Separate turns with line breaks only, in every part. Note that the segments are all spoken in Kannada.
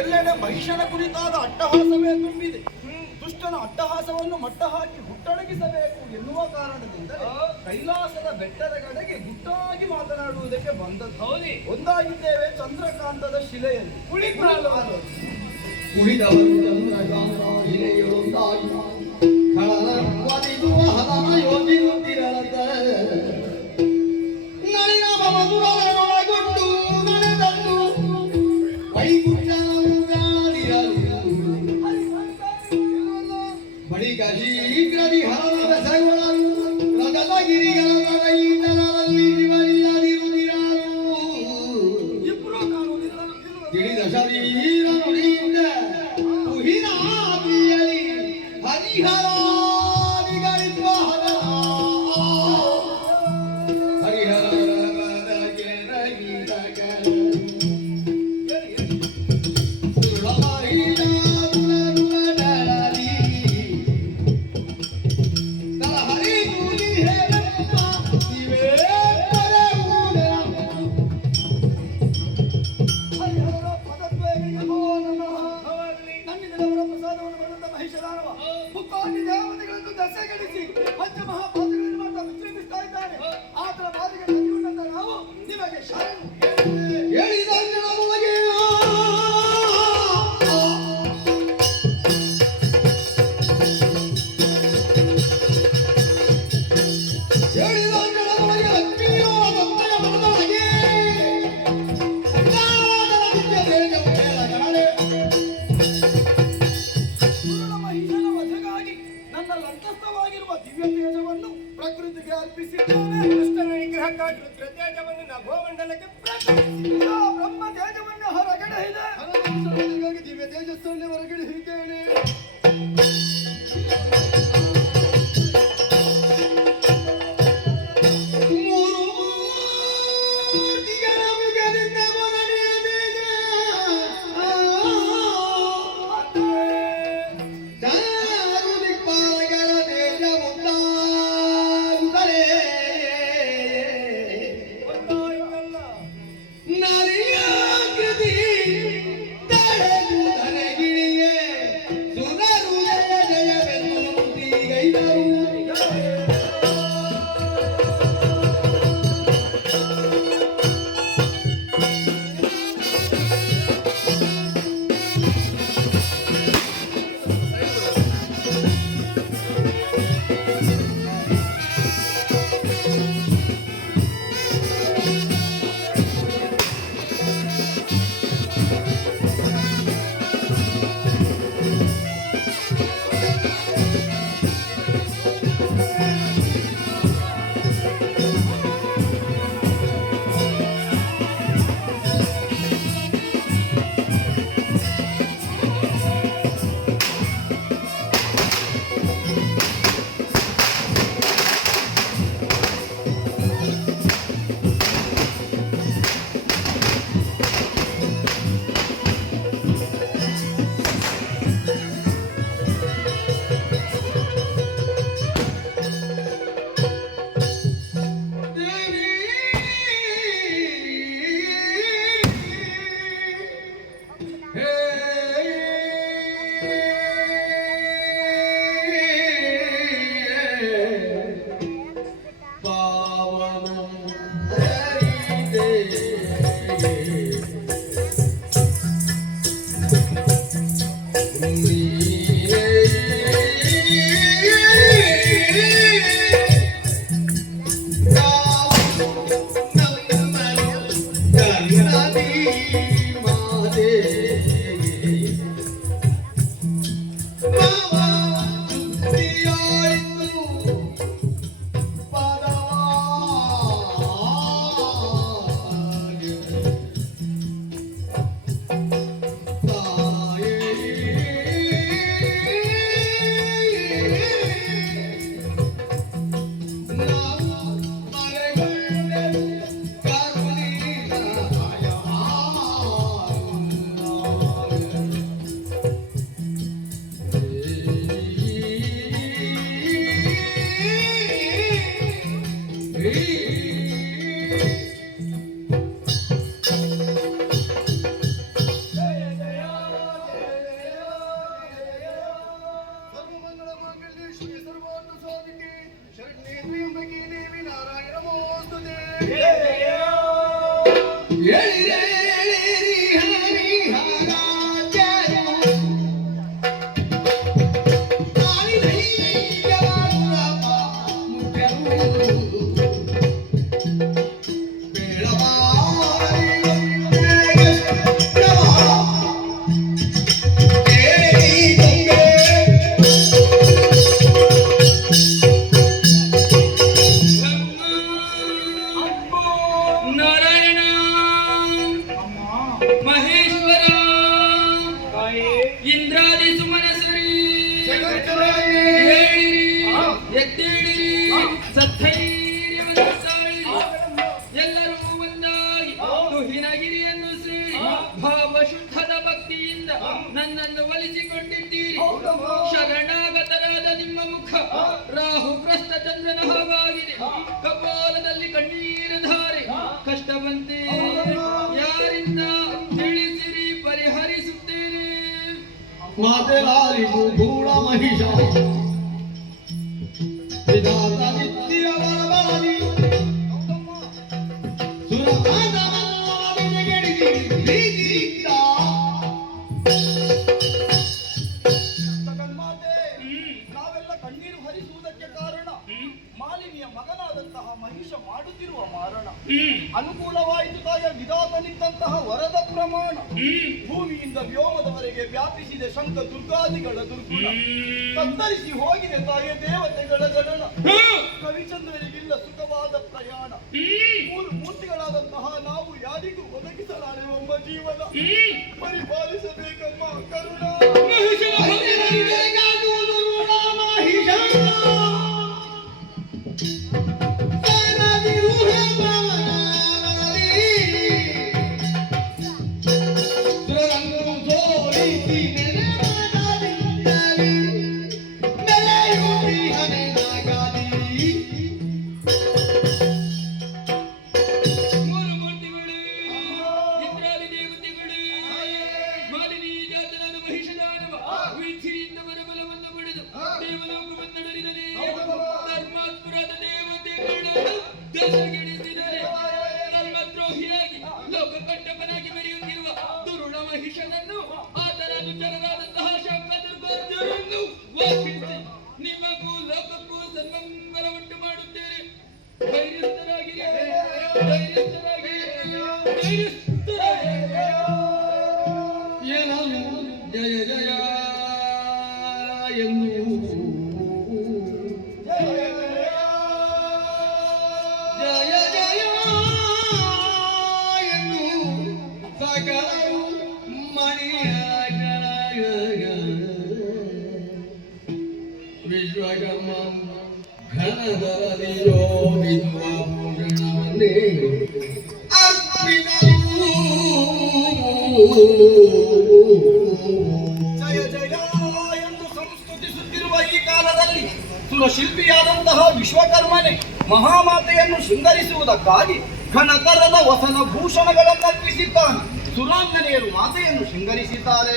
ಎಲ್ಲೆಡೆ ಮಹಿಷನ ಕುರಿತಾದ ಅಟ್ಟಹಾಸವೇ ತುಂಬಿದೆ. ದುಷ್ಟನ ಅಟ್ಟಹಾಸವನ್ನು ಮಟ್ಟ ಹಾಕಿ ಹುಟ್ಟಡಗಿಸಬೇಕು ಎನ್ನುವ ಕಾರಣದಿಂದ ಕೈಲಾಸದ ಬೆಟ್ಟದ ಕಡೆಗೆ ಗುಟ್ಟಾಗಿ ಮಾತನಾಡುವುದಕ್ಕೆ ಬಂದದ್ದು. ಒಂದಾಗಿದ್ದೇವೆ ಚಂದ್ರಕಾಂತದ ಶಿಲೆಯಲ್ಲಿ. ಹುಳಿ
ಉಳಿದವರು ಗಂಗಾಧರ ತ್ರತೇಜವನ್ನು ನಭೋಮಂಡಲಕ್ಕೆ
ಬ್ರಹ್ಮ ತೇಜವನ್ನು ಹೊರಗಡೆ ಇದೆ
ದಿವ್ಯ ತೇಜಸ್ಸನ್ನು ಹೊರಗಡೆ ಹಿಡಿದ್ದೇನೆ हरी
महादेव ಮಹೇಶ್ವರ. ಇಂದ್ರಾದಿ ಸುಮನಸರಿ. ತಾಳಿರಿ ಎಲ್ಲರೂ ಒಂದಾಗಿ ಹಿನಗಿರಿಯನ್ನು ಶ್ರೀ ಭಾವ ಶುದ್ಧದ ಭಕ್ತಿಯಿಂದ ನನ್ನನ್ನು ಒಲಿಸಿಕೊಂಡಿದ್ದೀರಿ. ಶರಣಾಗತರಾದ ನಿಮ್ಮ ಮುಖ ರಾಹು ಪ್ರಸ್ಥ ಚಂದ್ರನ ಹಾಗಾಗಿದೆ ಕಪಾಲದಲ್ಲಿ ಕಣ್ಣೀರ ಧಾರೆ ಕಷ್ಟವಂತೆ
ಮಾತೆಲಾರಿಗೂ ಗೂಢ ಮಹಿಷ. ವಿಧಾತ ನಿತ್ಯ ಬರಬರದಿ ಸುರಪಾದ ಪ್ರೀತಿಯಿಂದ.
ನಾವೆಲ್ಲ ಕಣ್ಣೀರು ಹರಿಸುವುದಕ್ಕೆ ಕಾರಣ. ಮಾಲಿನಿಯ ಮಗನಾದಂತಹ ಮಹಿಷ ಮಾಡುತ್ತಿರುವ ಮಾರಣ. ಅನುಕೂಲವಾಯಿತು ತಾಯ ವಿಧಾತನಿದ್ದಂತಹ ವರದ ಪ್ರಮಾಣ. ಭೂಮಿಯಿಂದ ವ್ಯೋಮದವರೆಗೆ ವ್ಯಾಪಿಸಿದೆ ಶಂಕ ದುರ್ಗಾದಿಗಳ ದುರ್ಗುಣ. ತತ್ತರಿಸಿ ಹೋಗಿದೆ ತಾಯಿ ದೇವತೆಗಳ ಗಣನ ಕವಿಚಂದ್ರನಿಗಿಲ್ಲ ಸುಖವಾದ ಪ್ರಯಾಣ. ಮೂರು ಮೂರ್ತಿಗಳಾದಂತಹ ನಾವು ಯಾರಿಗೂ ಒದಗಿಸಲಾರೆವೆಂಬ ಜೀವನ.
ಧರ್ಮದ್ರೋಹಿಯಾಗಿ ಲೋಕಕಂಟಕನಾಗಿ ಮೆರೆಯುತ್ತಿರುವ ದುರುಣ ಮಹಿಷನನ್ನು ಆತನ ಅನುಚರರಾದಂತಹ ಶಾಖ ದುರ್ಗೋರ್ಜರನ್ನು ವಾಪಿಸಿ ನಿಮಗೂ ಲೋಕಕ್ಕೂ ಉಂಟು ಮಾಡುತ್ತೇನೆ. ಧೈರ್ಯಸ್ಥರಾಗಿರಿ ಧೈರ್ಯಸ್ಥರಾಗಿರಿ
ಜಯ ಜಯ ಜಯ ಎಂದು
ಸಂಸ್ತುತಿಸುತ್ತಿರುವ ಈ ಕಾಲದಲ್ಲಿ ಸುರಶಿಲ್ಪಿಯಾದಂತಹ ವಿಶ್ವಕರ್ಮನೆ ಮಹಾಮಾತೆಯನ್ನು ಶೃಂಗರಿಸುವುದಕ್ಕಾಗಿ ಘನಕರದ ವಸನ ಭೂಷಣಗಳನ್ನು ಅರ್ಪಿಸಿದ್ದಾನೆ. ಸುರಾಂಗನೆಯರು ಮಾತೆಯನ್ನು ಶೃಂಗರಿಸಿದ್ದಾರೆ.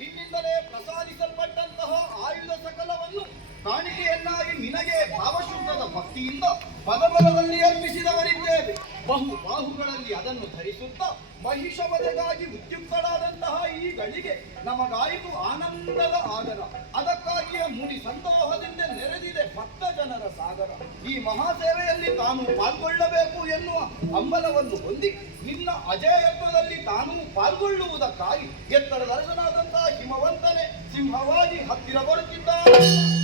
ಇಲ್ಲಿಂದಲೇ ಪ್ರಸಾದಿಸಲ್ಪಟ್ಟಂತಹ ಆಯುಧ ಸಕಲವನ್ನು ಕಾಣಿಕೆಯನ್ನಾಗಿ ನಿನಗೆ ಭಾವಶುದ್ಧದ ಭಕ್ತಿಯಿಂದ ಪದಬಲದಲ್ಲಿ ಅರ್ಪಿಸಿದವರಿದ್ದೇವೆ. ಬಹು ಬಾಹುಗಳಲ್ಲಿ ಅದನ್ನು ಧರಿಸುತ್ತಾ ಮಹಿಷವಧೆಗಾಗಿ ಉದ್ಯುಕ್ತಳಾದಂತಹ ಈ ಗಳಿಗೆ ನಮಗಾಯಿತು ಆನಂದದ ಆಗರ ಅದಕ್ಕಾಗಿಯೇ ಮುನಿ ಸಂತೋಹದಿಂದ ನೆರೆದಿದೆ ಭಕ್ತ ಜನರ ಸಾಗರ. ಈ ಮಹಾಸೇವೆಯಲ್ಲಿ ತಾನು ಪಾಲ್ಗೊಳ್ಳಬೇಕು ಎನ್ನುವ ಹಂಬಲವನ್ನು ಹೊಂದಿ ನಿನ್ನ ಅಜಯತ್ವದಲ್ಲಿ ತಾನು ಪಾಲ್ಗೊಳ್ಳುವುದಕ್ಕಾಗಿ ಎತ್ತರದ ಅರಸನಾದಂತಹ ಹಿಮವಂತನೆ ಸಿಂಹವಾಗಿ ಹತ್ತಿರ ಬರುತ್ತಿದ್ದಾನೆ.